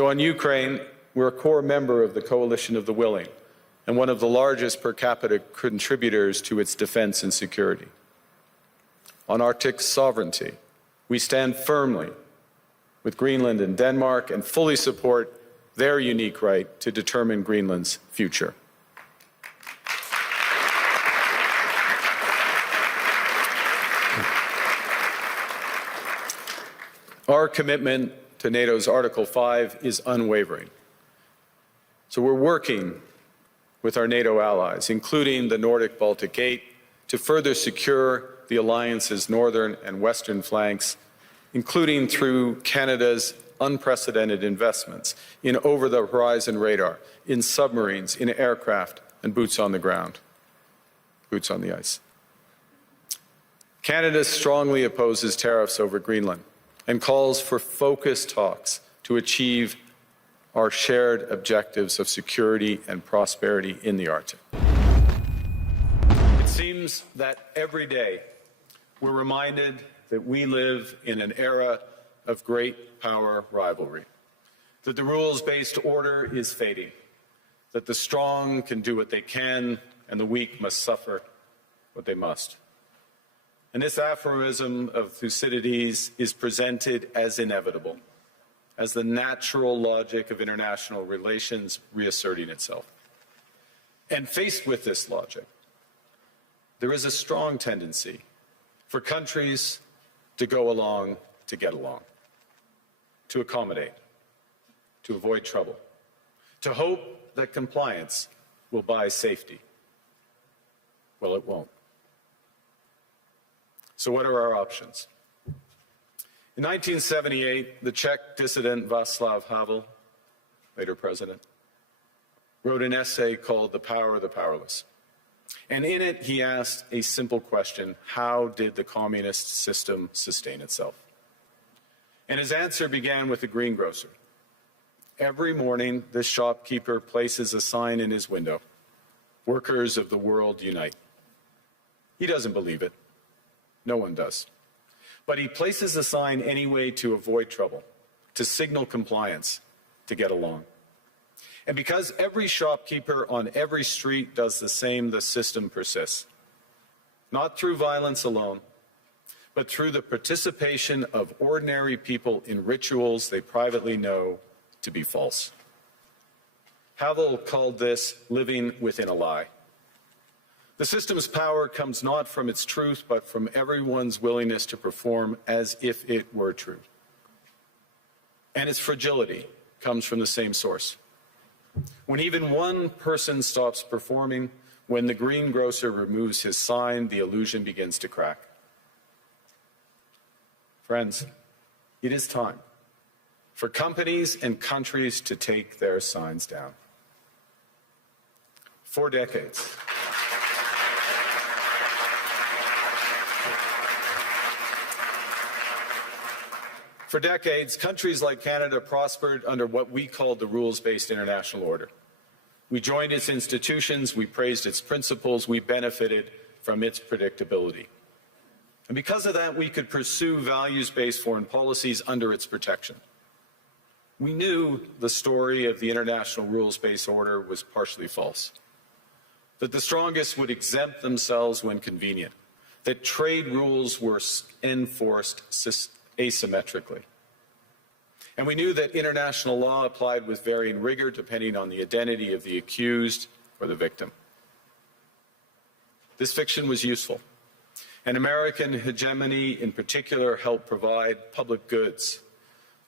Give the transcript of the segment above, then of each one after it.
So on Ukraine, we're a core member of the Coalition of the Willing and one of the largest per capita contributors to its defense and security. On Arctic sovereignty, we stand firmly with Greenland and Denmark and fully support their unique right to determine Greenland's future. Our commitment to NATO's Article 5 is unwavering. So we're working with our NATO allies, including the Nordic-Baltic 8, to further secure the alliance's northern and western flanks, including through Canada's unprecedented investments in over-the-horizon radar, in submarines, in aircraft, and boots on the ground, boots on the ice. Canada strongly opposes tariffs over Greenland and calls for focused talks to achieve our shared objectives of security and prosperity in the Arctic. It seems that every day we're reminded that we live in an era of great power rivalry, that the rules-based order is fading, that the strong can do what they can and the weak must suffer what they must. And this aphorism of Thucydides is presented as inevitable, as the natural logic of international relations reasserting itself. And faced with this logic, there is a strong tendency for countries to go along to get along, to accommodate, to avoid trouble, to hope that compliance will buy safety. Well, it won't. So what are our options? In 1978, the Czech dissident Václav Havel, later president, wrote an essay called The Power of the Powerless. And in it, he asked a simple question: how did the communist system sustain itself? And his answer began with a greengrocer. Every morning, this shopkeeper places a sign in his window: "Workers of the world unite." He doesn't believe it. No one does. But he places a sign anyway to avoid trouble, to signal compliance, to get along. And because every shopkeeper on every street does the same, the system persists. Not through violence alone, but through the participation of ordinary people in rituals they privately know to be false. Havel called this living within a lie. The system's power comes not from its truth, but from everyone's willingness to perform as if it were true. And its fragility comes from the same source. When even one person stops performing, when the greengrocer removes his sign, the illusion begins to crack. Friends, it is time for companies and countries to take their signs down. For decades, countries like Canada prospered under what we called the rules-based international order. We joined its institutions, we praised its principles, we benefited from its predictability. And because of that, we could pursue values-based foreign policies under its protection. We knew the story of the international rules-based order was partially false, that the strongest would exempt themselves when convenient, that trade rules were enforced asymmetrically. And we knew that international law applied with varying rigor depending on the identity of the accused or the victim. This fiction was useful, and American hegemony in particular helped provide public goods,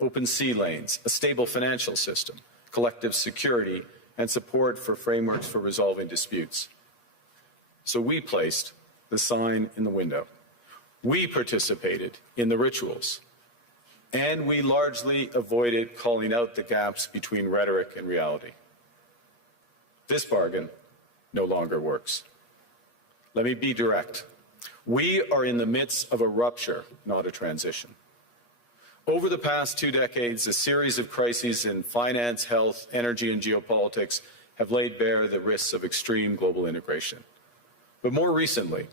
open sea lanes, a stable financial system, collective security, and support for frameworks for resolving disputes. So we placed the sign in the window. We participated in the rituals, and we largely avoided calling out the gaps between rhetoric and reality. This bargain no longer works. Let me be direct. We are in the midst of a rupture, not a transition. Over the past 2 decades, a series of crises in finance, health, energy, and geopolitics have laid bare the risks of extreme global integration. But more recently,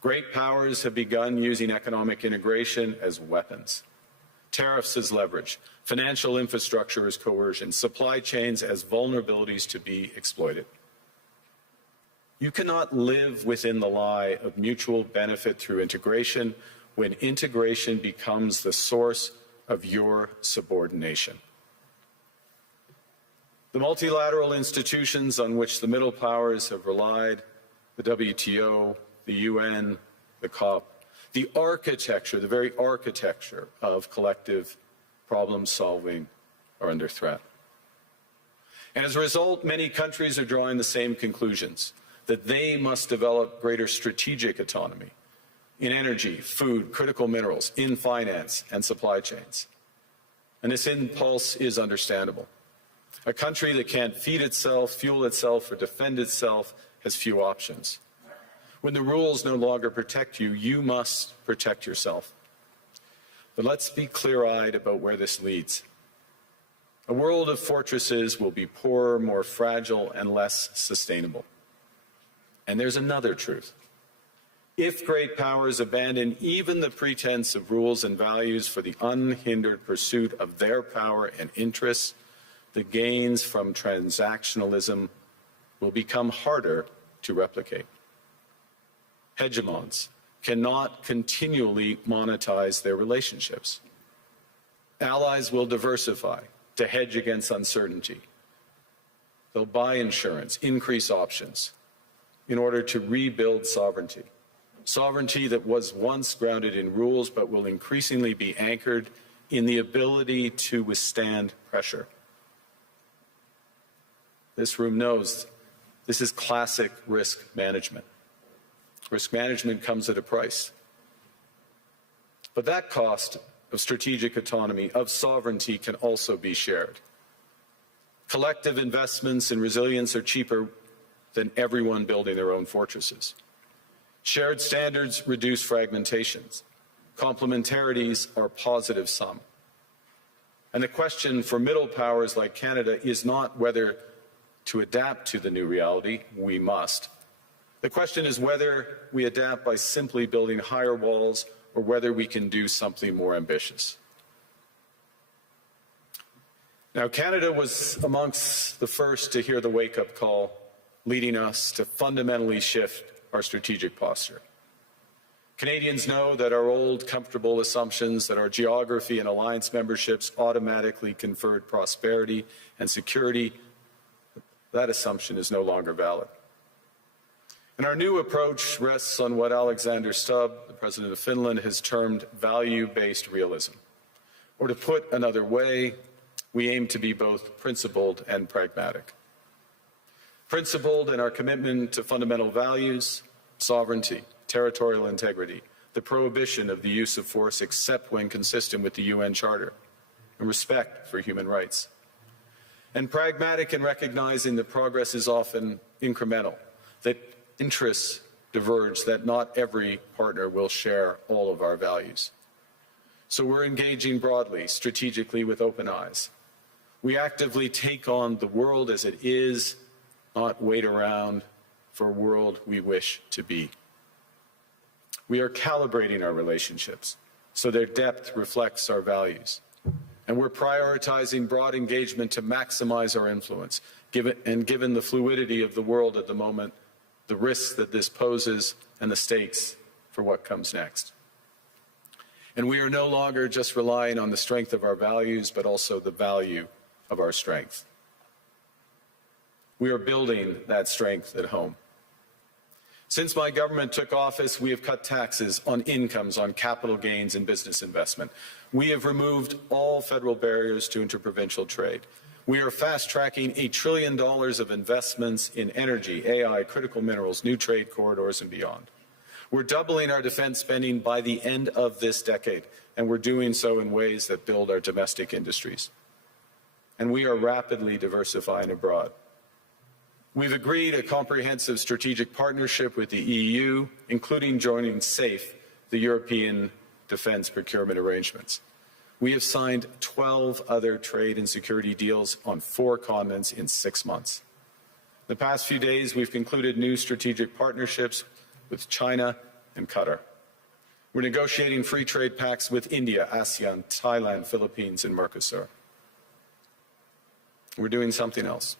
great powers have begun using economic integration as weapons. tariffs as leverage, financial infrastructure as coercion, supply chains as vulnerabilities to be exploited. You cannot live within the lie of mutual benefit through integration when integration becomes the source of your subordination. The multilateral institutions on which the middle powers have relied, the WTO, the UN, the COP, the architecture, the very architecture of collective problem solving are under threat. And as a result, many countries are drawing the same conclusions, that they must develop greater strategic autonomy in energy, food, critical minerals, in finance and supply chains. And this impulse is understandable. A country that can't feed itself, fuel itself, or defend itself has few options. When the rules no longer protect you, you must protect yourself. But let's be clear-eyed about where this leads. A world of fortresses will be poorer, more fragile, and less sustainable. And there's another truth. If great powers abandon even the pretense of rules and values for the unhindered pursuit of their power and interests, the gains from transactionalism will become harder to replicate. Hegemons cannot continually monetize their relationships. Allies will diversify to hedge against uncertainty. They'll buy insurance, increase options in order to rebuild sovereignty. Sovereignty that was once grounded in rules but will increasingly be anchored in the ability to withstand pressure. This room knows this is classic risk management. Risk management comes at a price. But that cost of strategic autonomy, of sovereignty, can also be shared. Collective investments in resilience are cheaper than everyone building their own fortresses. Shared standards reduce fragmentations. Complementarities are positive sum. And the question for middle powers like Canada is not whether to adapt to the new reality. We must. The question is whether we adapt by simply building higher walls or whether we can do something more ambitious. Now, Canada was amongst the first to hear the wake-up call, leading us to fundamentally shift our strategic posture. Canadians know that our old, comfortable assumptions that our geography and alliance memberships automatically conferred prosperity and security, that assumption is no longer valid. And our new approach rests on what Alexander Stubb, the President of Finland, has termed value-based realism. Or to put another way, we aim to be both principled and pragmatic. Principled in our commitment to fundamental values, sovereignty, territorial integrity, the prohibition of the use of force except when consistent with the UN Charter, and respect for human rights. And pragmatic in recognizing that progress is often incremental, that interests diverge, that not every partner will share all of our values. So we're engaging broadly, strategically, with open eyes. We actively take on the world as it is, not wait around for a world we wish to be. We are calibrating our relationships so their depth reflects our values. And we're prioritizing broad engagement to maximize our influence, given the fluidity of the world at the moment, the risks that this poses, and the stakes for what comes next. And we are no longer just relying on the strength of our values, but also the value of our strength. We are building that strength at home. Since my government took office, we have cut taxes on incomes, on capital gains and business investment. We have removed all federal barriers to interprovincial trade. We are fast-tracking $1 trillion of investments in energy, AI, critical minerals, new trade corridors, and beyond. We're doubling our defense spending by the end of this decade, and we're doing so in ways that build our domestic industries. And we are rapidly diversifying abroad. We've agreed a comprehensive strategic partnership with the EU, including joining SAFE, the European Defence Procurement Arrangements. We have signed 12 other trade and security deals on 4 continents in 6 months. The past few days, we've concluded new strategic partnerships with China and Qatar. We're negotiating free trade pacts with India, ASEAN, Thailand, Philippines, and Mercosur. We're doing something else.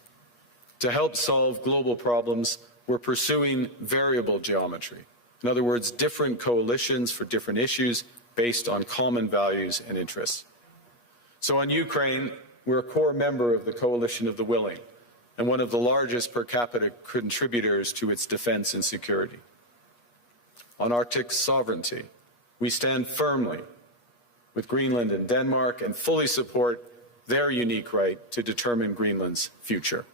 To help solve global problems, we're pursuing variable geometry. In other words, different coalitions for different issues based on common values and interests. So on Ukraine, we're a core member of the Coalition of the Willing and one of the largest per capita contributors to its defense and security. On Arctic sovereignty, we stand firmly with Greenland and Denmark and fully support their unique right to determine Greenland's future.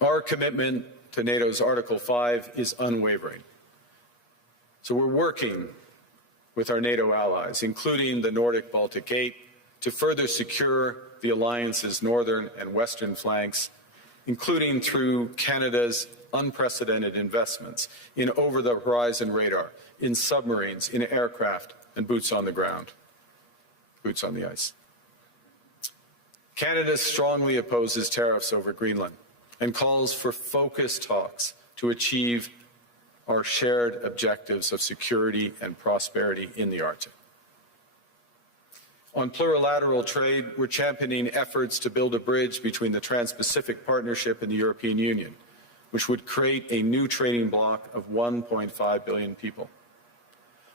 Our commitment to NATO's Article 5 is unwavering. So we're working with our NATO allies, including the Nordic-Baltic 8, to further secure the alliance's northern and western flanks, including through Canada's unprecedented investments in over-the-horizon radar, in submarines, in aircraft, and boots on the ground, boots on the ice. Canada strongly opposes tariffs over Greenland and calls for focused talks to achieve our shared objectives of security and prosperity in the Arctic. On plurilateral trade, we're championing efforts to build a bridge between the Trans-Pacific Partnership and the European Union, which would create a new trading bloc of 1.5 billion people.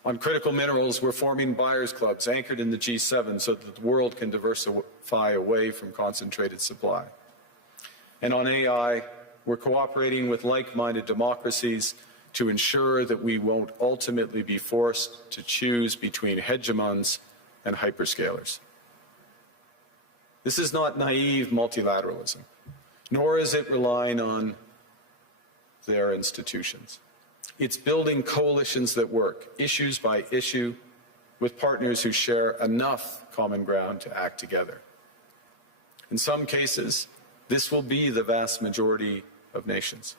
On critical minerals, we're forming buyers' clubs anchored in the G7 so that the world can diversify away from concentrated supply. And on AI, we're cooperating with like-minded democracies to ensure that we won't ultimately be forced to choose between hegemons and hyperscalers. This is not naive multilateralism, nor is it relying on their institutions. It's building coalitions that work, issues by issue, with partners who share enough common ground to act together. In some cases, this will be the vast majority of nations.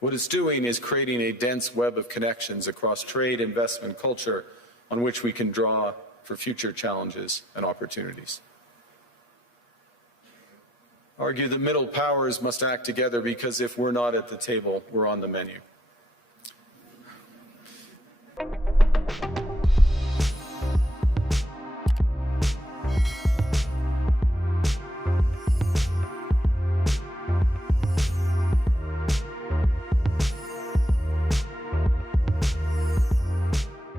What it's doing is creating a dense web of connections across trade, investment, culture, on which we can draw for future challenges and opportunities. I argue the middle powers must act together because if we're not at the table, we're on the menu.